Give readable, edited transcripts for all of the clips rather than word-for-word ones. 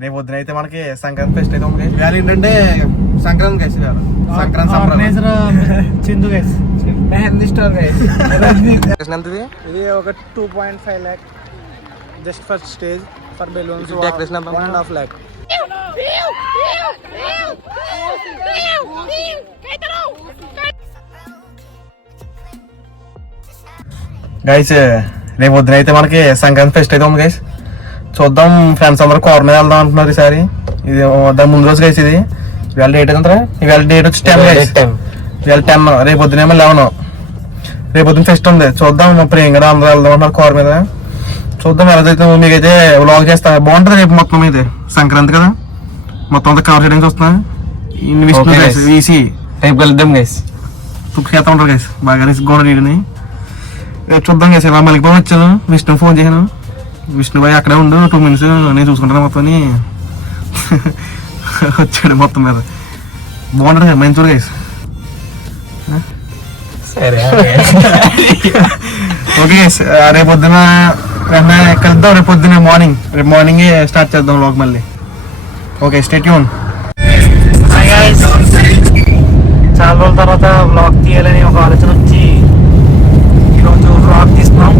రేపు పొద్దున అయితే మనకి సంక్రాంతి ఫెస్ట్ అయితే ఉంది. ఇవాళ ఏంటంటే సంక్రాంతి గైస్, సంక్రాంతి చిందు గైస్ మెహందీ స్టోర్ గైస్. ఎంతది? ఇది ఒక 2.5 lakh just first stage for balloons. Decoration ఎంత? 1.5 lakh. గైస్ రేపు పొద్దున అయితే మనకి సంక్రాంతి ఫెస్ట్ అయితే ఉంది గైస్. చూద్దాం, ఫ్రెండ్స్ అందరూ కోర మీద వెళ్దాం అంటున్నారు ఈసారి. ఇది దాని ముందు రోజు గైస్. ఇది ఇవాళ డేట్ ఎంత? ఇవాళ డేట్ వచ్చి 10 గైస్. ఇవాళ 10, రేపు పొద్దునేమో 11. రేపు పొద్దున ఫెస్ట్ ఉంది. చూద్దాం, ప్రేమ కూడా అందరూ వెళ్దాం అంటున్నారు కోర మీద. చూద్దాం ఎలాగైతే. మీకైతే వ్లాగ్ చేస్తా, బాగుంటుంది రేపు మొత్తం. ఇది సంక్రాంతి కదా, మొత్తం అంతా కవర్ చేయడానికి చూస్తున్నా. విష్ణు గైస్ వీసీ రేపు కలుద్దాం గైస్. తుప్పు చేస్తా ఉంటారు గైస్, బాగా రిస్క్ కూడా రీడని. రేపు చూద్దాం గైస్. ఇలా మళ్ళీ వచ్చాను, విష్ణు ఫోన్ చేశాను. విష్ణు భాయ్ అక్కడే ఉండు 2 minutes నేను చూసుకుంటాను మొత్తం అని వచ్చాడు. మొత్తం మీద బాగుంటుంది కదా, మంచి గైస్. ఓకే గైస్, రేపు పొద్దున కలుద్దాం. రేపు పొద్దున రేపు మార్నింగ్ స్టార్ట్ చేద్దాం వ్లాగ్ మళ్ళీ. Okay, stay tune. చాలా రోజుల తర్వాత వ్లాగ్ తీయాలని ఒక ఆలోచన వచ్చి ఈరోజు వ్లాగ్ తీస్తున్నాం.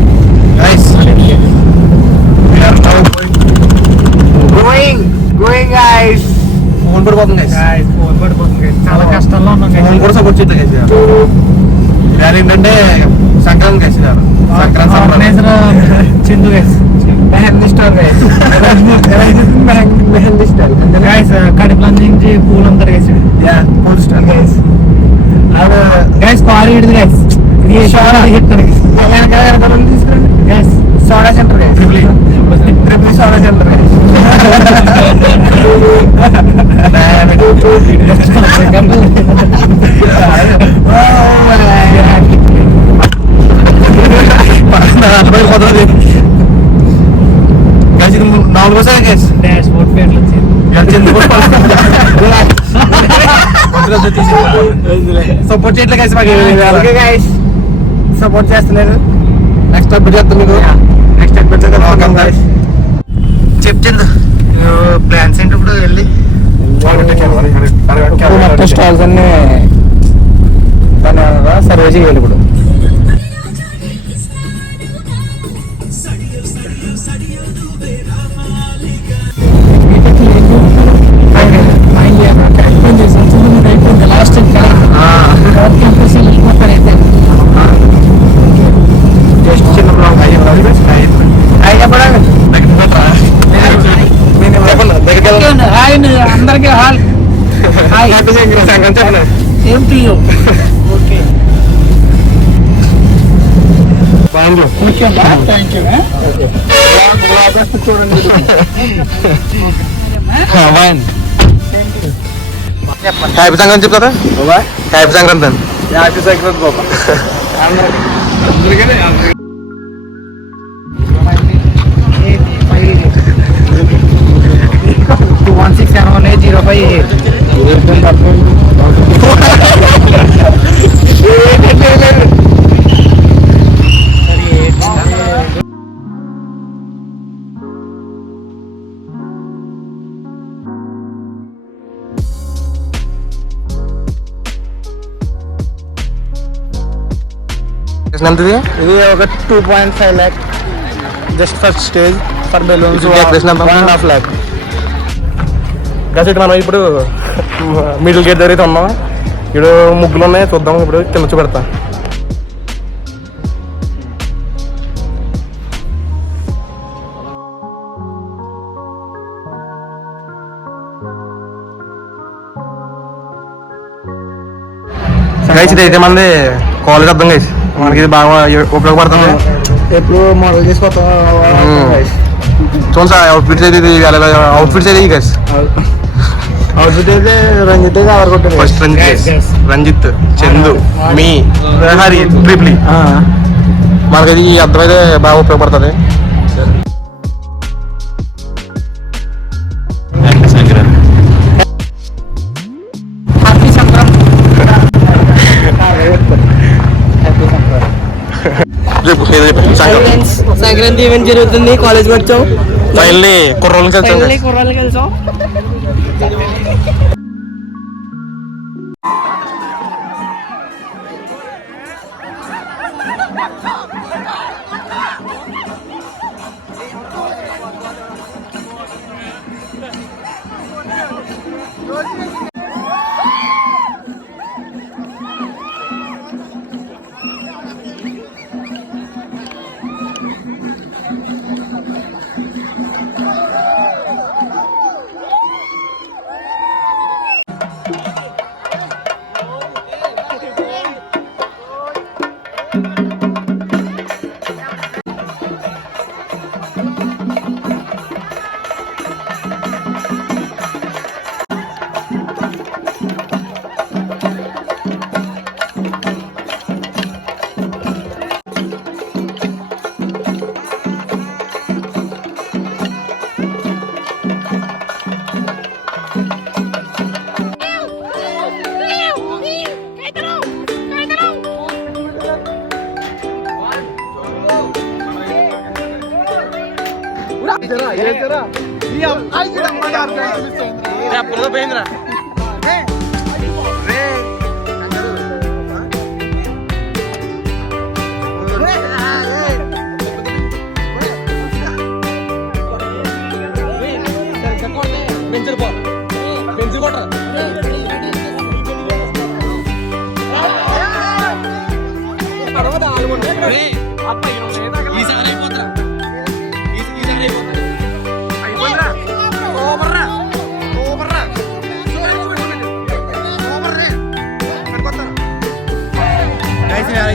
ఫోన్ పడిపోతుంది గైస్. చాలా కష్టంలో ఉన్నాం. ఫోన్ కూడా సపోర్ట్ చేయట్లేదు గైస్. ఇవాళ ఏంటంటే సంక్రాంతి గైస్. సంక్రాంతి చిందు guys mehndi store guys. Mehndi store guys. కడుపు లంజించి పూలు అంతా గైస్. పూల్ స్టార్ గైస్ గైస్ కార్ ఇడిది గైస్. ఇది సోడా చెప్తాను తీసుకురండి guys. Soda centre guys. Triple soda centre guys. నాలుగు గైస్. డాష్ బోర్డ్ పేర్లు వచ్చింది. సపోర్ట్ చేయట్లేదు గైస్. ఓకే గైస్, సపోర్ట్ చేస్తలేదు. నెక్స్ట్ అప్డేట్ చేస్తాం మీకు. Next episode guys. చెప్పింది ప్లాన్స్ ఏంటి ఇప్పుడు వెళ్ళి మొత్తం స్టాల్స్ అన్ని సర్వే చేయాలి ఇప్పుడు. లాస్ట్ జస్ట్ చిన్న బ్లాగ్ అందరికీ హాల్ ఏం తీయు. Okay thank you. చూడండి హ్యాపీ సంక్రాంతి చెప్తారా? హ్యాపీ సంక్రాంతి అండి. హ్యాపీ సంక్రాంతి బాబా అందరికీ. 216718058. ఇది ఒక 2.5 lakh just first stage for balloons. Decoration 1.5 lakh. Guys మనం ఇప్పుడు మిడిల్ గేట్ దగ్గర అయితే ఉన్నాం. ఇప్పుడు ముగ్గులు ఉన్నాయి, చూద్దాం. ఇప్పుడు కింద చూపెడతా. గైస్ ఇది అయితే మంది కాలేజ్ అర్థం గైస్. మనకి ఇది బాగా ఉపయోగపడుతుంది. ఎప్పుడు మోడల్ తీసుకొస్తాం చూడండి సార్, అవుట్ఫిట్స్ అయితే ఇది అవుట్ఫిట్స్ అయితే గైస్. అవుట్ఫిట్ అయితే రంజిత్ కవర్ కొట్టారు. ఫస్ట్ రంజిత్, చందు, మీ హరి ట్రిప్లీ. మనకి ఈ అర్థం అయితే బాగా ఉపయోగపడుతుంది. సంక్రాంతి ఈవెంట్ జరుగుతుంది, కాలేజ్కి వచ్చాం. ఫైనల్లీ కుర్రోళ్ళని కలిసాం ఫైనల్లీ కుర్రాళ్ళు కలిసాం.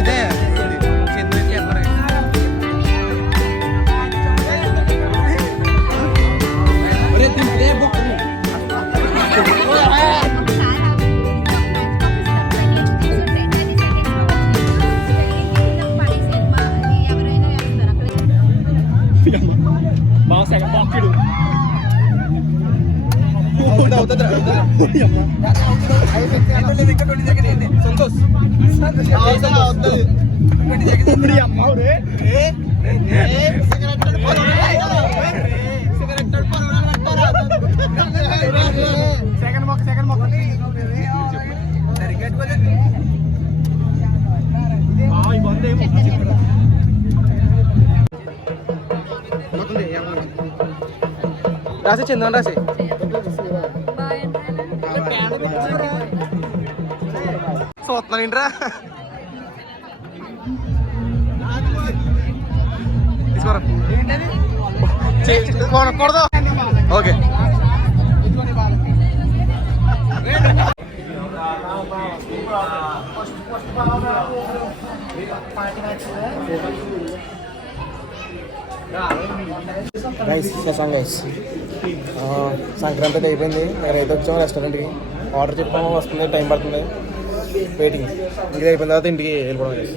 అయితే రాసి చందన్ రాసి చూస్తున్నాను ఏంట్రా తీసుకోరా ఓకే గైస్ చేసాం గైస్ సంక్రాంతికి అయిపోయింది రైతు వచ్చాం రెస్టారెంట్కి ఆర్డర్ చెప్పాము వస్తుంది టైం పడుతుంది వెయిటింగ్ ఇది అయిపోయిన తర్వాత ఇంటికి వెళ్ళిపోవడం గైస్